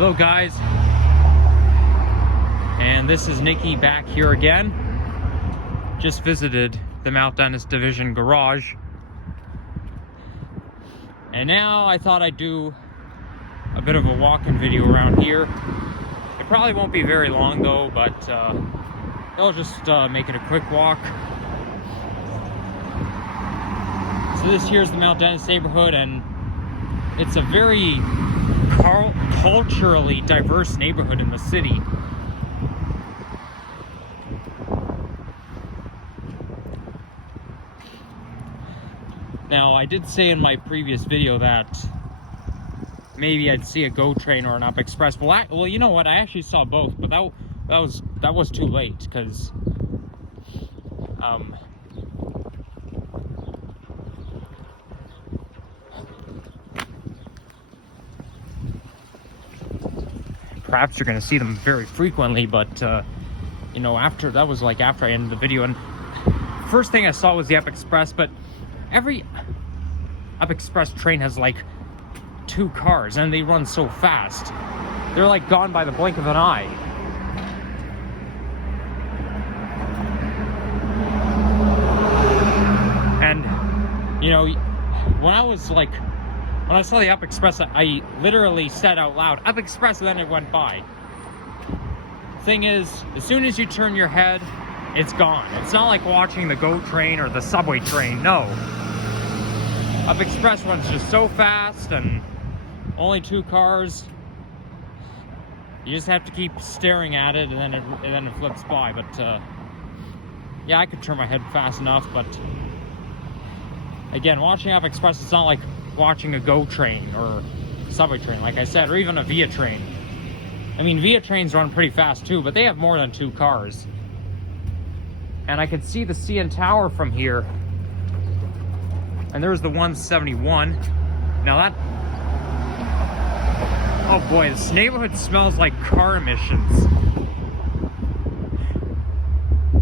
Hello guys, and this is Nikki back here again. Just visited the Mount Dennis Division garage, and now I thought I'd do a bit of a walking video around here. It probably won't be very long though, but I'll just make it a quick walk. So this here's the Mount Dennis neighborhood, and it's a very culturally diverse neighborhood in the city. Now, I did say in my previous video that maybe I'd see a GO train or an Up Express. Well, you know what? I actually saw both, but that was too late because perhaps you're going to see them very frequently, but you know, after I ended the video, and first thing I saw was the Up Express, but every Up Express train has like 2 cars, and they run so fast. They're like gone by the blink of an eye. And you know, when I saw the Up Express, I literally said out loud, Up Express, and then it went by. Thing is, as soon as you turn your head, it's gone. It's not like watching the GO train or the subway train, no. Up Express runs just so fast, and only 2 cars. You just have to keep staring at it, and then it flips by. But yeah, I could turn my head fast enough, but again, watching Up Express, it's not like watching a GO train or subway train, like I said, or even a Via train. I mean, Via trains run pretty fast too, but they have more than 2 cars. And I could see the CN Tower from here. And there's the 171. Now that... oh boy, this neighborhood smells like car emissions.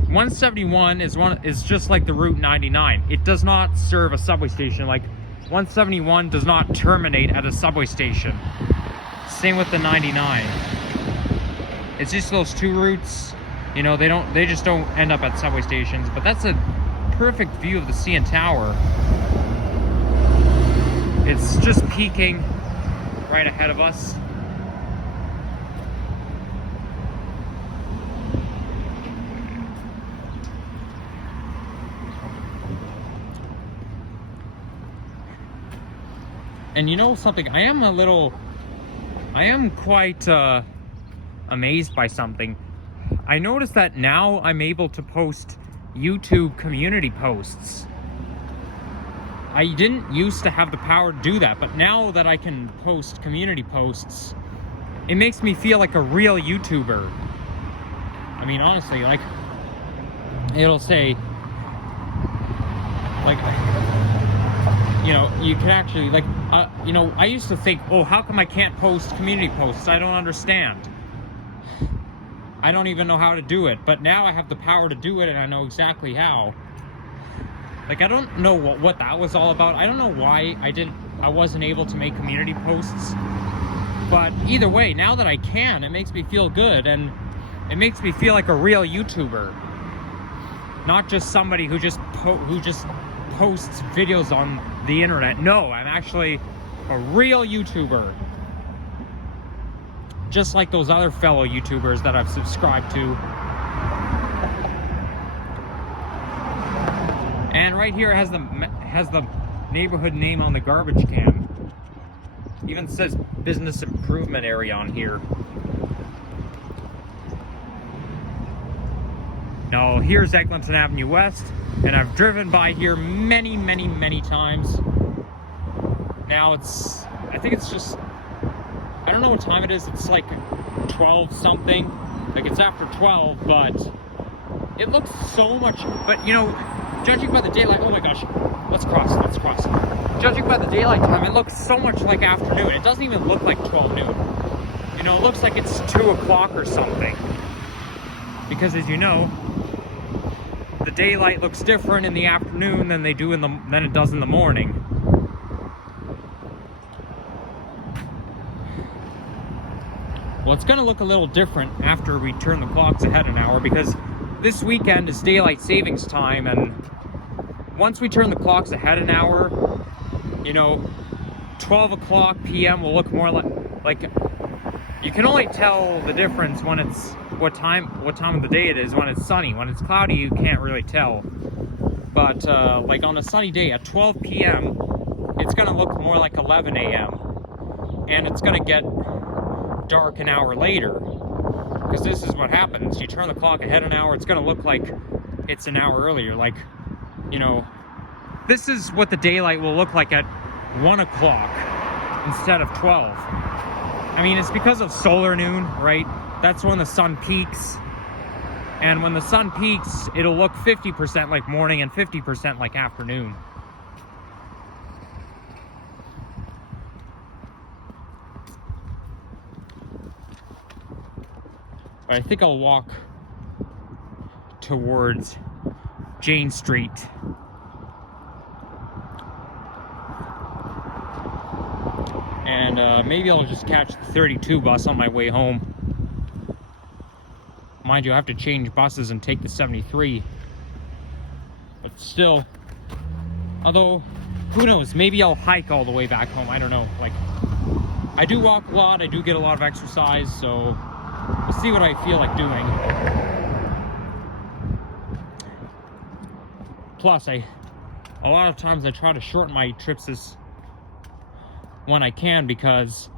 171 is just like the Route 99. It does not serve a subway station. Like, 171 does not terminate at a subway station. Same with the 99. It's just those 2 routes. You know, they just don't end up at subway stations. But that's a perfect view of the CN Tower. It's just peaking right ahead of us. And you know something, I am quite amazed by something. I noticed that now I'm able to post YouTube community posts. I didn't used to have the power to do that, but now that I can post community posts, it makes me feel like a real YouTuber. I mean, honestly, like, it'll say, like, you know, you can actually, like, you know, I used to think, oh, how come I can't post community posts? I don't understand. I don't even know how to do it, but now I have the power to do it, and I know exactly how. Like, I don't know what that was all about. I don't know why I wasn't able to make community posts. But either way, now that I can, it makes me feel good, and it makes me feel like a real YouTuber. Not just somebody who just posts videos on the internet. No, I'm actually a real YouTuber. Just like those other fellow YouTubers that I've subscribed to. And right here has the neighborhood name on the garbage can. Even says business improvement area on here. Now here's Eglinton Avenue West, and I've driven by here many, many, many times. Now I think it's just, I don't know what time it is. It's like 12 something. Like, it's after 12, but it looks so much, but you know, judging by the daylight, oh my gosh, let's cross. Judging by the daylight time, it looks so much like afternoon. It doesn't even look like 12 noon. You know, it looks like it's 2 o'clock or something. Because as you know, the daylight looks different in the afternoon than it does in the morning. Well, it's going to look a little different after we turn the clocks ahead an hour, because this weekend is daylight savings time, and once we turn the clocks ahead an hour, you know, 12 o'clock p.m. will look more like you can only tell the difference when it's what time of the day it is when it's sunny. When it's cloudy, you can't really tell. But like on a sunny day at 12 p.m., it's gonna look more like 11 a.m. and it's gonna get dark an hour later, because this is what happens. You turn the clock ahead an hour, it's gonna look like it's an hour earlier. Like, you know, this is what the daylight will look like at 1 o'clock instead of 12. I mean, it's because of solar noon, right? That's when the sun peaks. And when the sun peaks, it'll look 50% like morning and 50% like afternoon. But I think I'll walk towards Jane Street. And maybe I'll just catch the 32 bus on my way home. Mind you, I have to change buses and take the 73. But still, although, who knows, maybe I'll hike all the way back home. I don't know. Like, I do walk a lot, I do get a lot of exercise, so we'll see what I feel like doing. Plus, a lot of times I try to shorten my trips when I can, because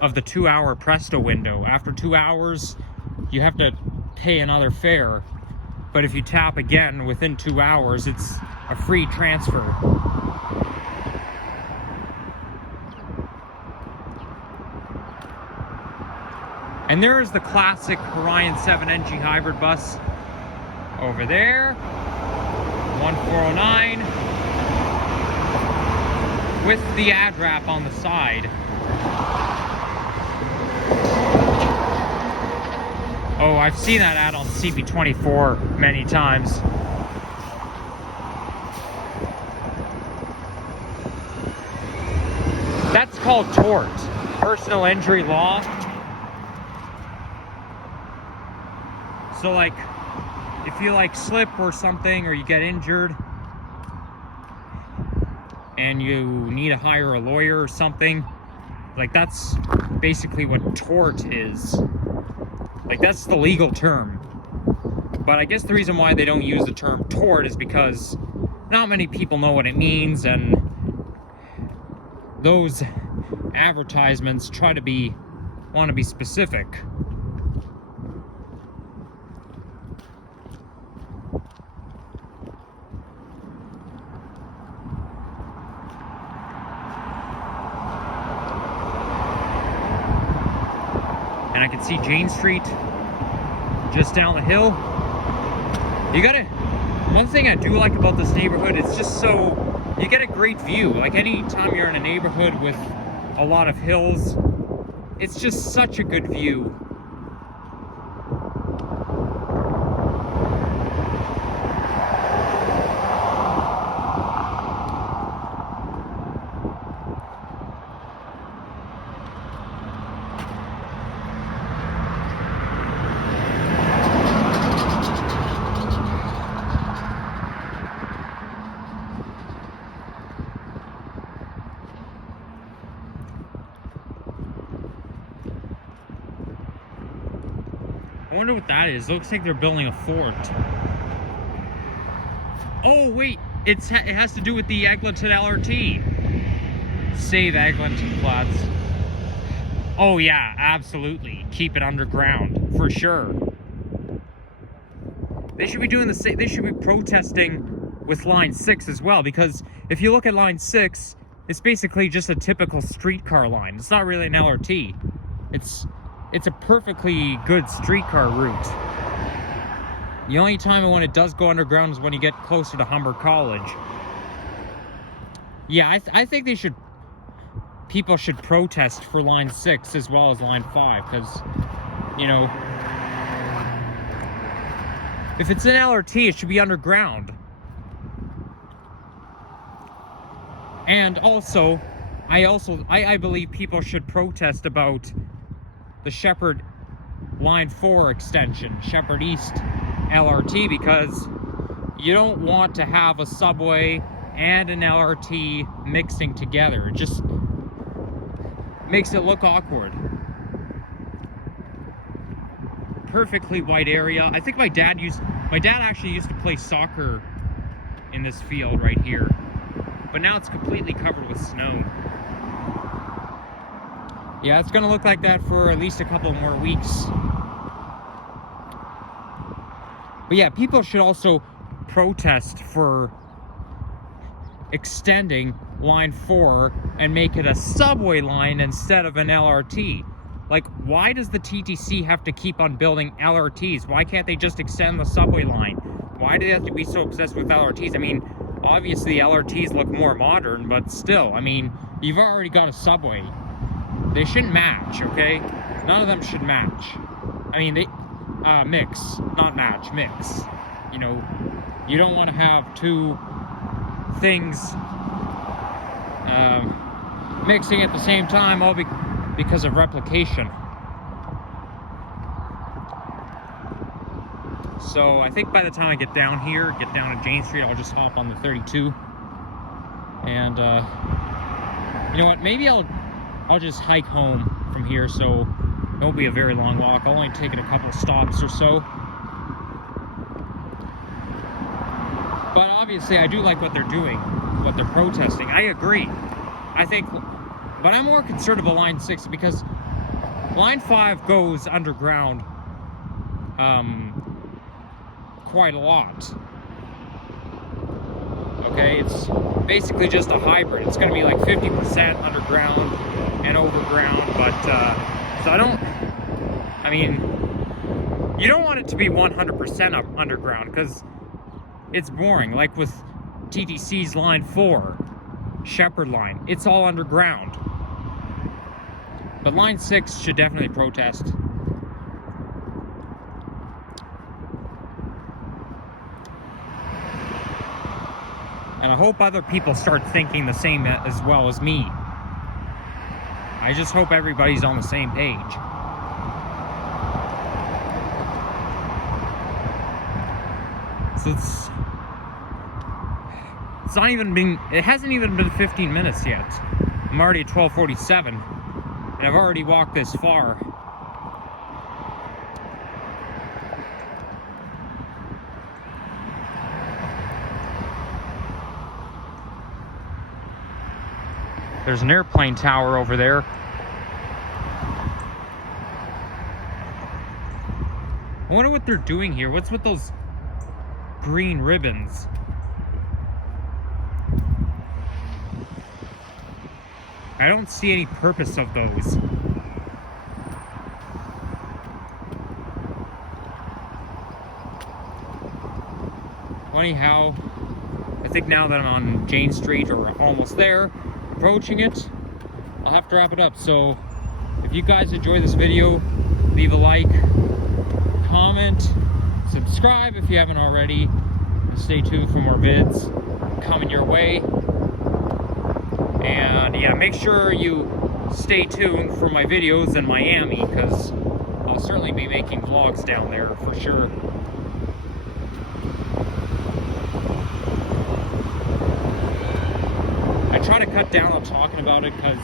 of the 2-hour Presto window. After 2 hours, you have to pay another fare. But if you tap again within 2 hours, it's a free transfer. And there's the classic Orion 7NG hybrid bus over there. 1409 with the ad wrap on the side. Oh, I've seen that ad on CP24 many times. That's called tort, personal injury law. So like, if you like slip or something, or you get injured and you need to hire a lawyer or something, like that's basically what tort is. Like, that's the legal term. But I guess the reason why they don't use the term tort is because not many people know what it means, and those advertisements want to be specific. And I can see Jane Street just down the hill. One thing I do like about this neighborhood, it's just so, you get a great view. Like, anytime you're in a neighborhood with a lot of hills, it's just such a good view. I wonder what that is. Looks like they're building a fort. Oh wait, it has to do with the Eglinton LRT. Save Eglinton flats. Oh yeah, absolutely. Keep it underground for sure. They should be doing the same. They should be protesting with line 6 as well, because if you look at line 6, it's basically just a typical streetcar line. It's not really an LRT. It's a perfectly good streetcar route. The only time when it does go underground is when you get closer to Humber College. Yeah, I think people should protest for line 6 as well as line 5, because, you know, if it's an LRT, it should be underground. And also, I believe people should protest about the Shepherd Line 4 extension, Shepherd East LRT, because you don't want to have a subway and an LRT mixing together. It just makes it look awkward. Perfectly white area. I think my dad actually used to play soccer in this field right here, but now it's completely covered with snow. Yeah, it's gonna look like that for at least a couple more weeks. But yeah, people should also protest for extending line 4 and make it a subway line instead of an LRT. Like, why does the TTC have to keep on building LRTs? Why can't they just extend the subway line? Why do they have to be so obsessed with LRTs? I mean, obviously LRTs look more modern, but still, I mean, you've already got a subway. They shouldn't match, okay? None of them should match. I mean, they mix, not match, mix. You know, you don't want to have two things mixing at the same time, all because of replication. So I think by the time I get down here, get down to Jane Street, I'll just hop on the 32. And you know what? Maybe I'll just hike home from here, so it won't be a very long walk. I'll only take it a couple of stops or so. But obviously, I do like what they're doing, what they're protesting. I agree. I think, but I'm more concerned about Line 6 because Line 5 goes underground quite a lot. Okay, it's basically just a hybrid. It's going to be like 50% underground and overground, but so I mean, you don't want it to be 100% underground because it's boring. Like with TTC's Line 4, Shepherd Line, it's all underground. But Line 6 should definitely protest. And I hope other people start thinking the same as well as me. I just hope everybody's on the same page. So it hasn't even been 15 minutes yet. I'm already at 12:47, and I've already walked this far. There's an airplane tower over there. I wonder what they're doing here. What's with those green ribbons? I don't see any purpose of those. Anyhow, I think now that I'm on Jane Street, or almost there, approaching it, I'll have to wrap it up. So if you guys enjoy this video, leave a like, comment, subscribe if you haven't already, and stay tuned for more vids coming your way. And yeah, make sure you stay tuned for my videos in Miami, because I'll certainly be making vlogs down there for sure. I try to cut down on talking about it because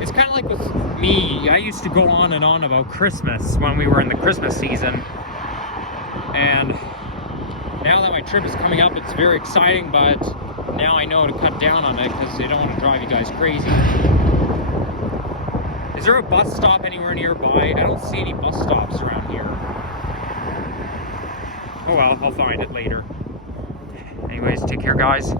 it's kind of like with me. I used to go on and on about Christmas when we were in the Christmas season, and now that my trip is coming up, it's very exciting, but now I know to cut down on it because I don't want to drive you guys crazy. Is there a bus stop anywhere nearby? I don't see any bus stops around here. Oh well, I'll find it later. Anyways, take care, guys.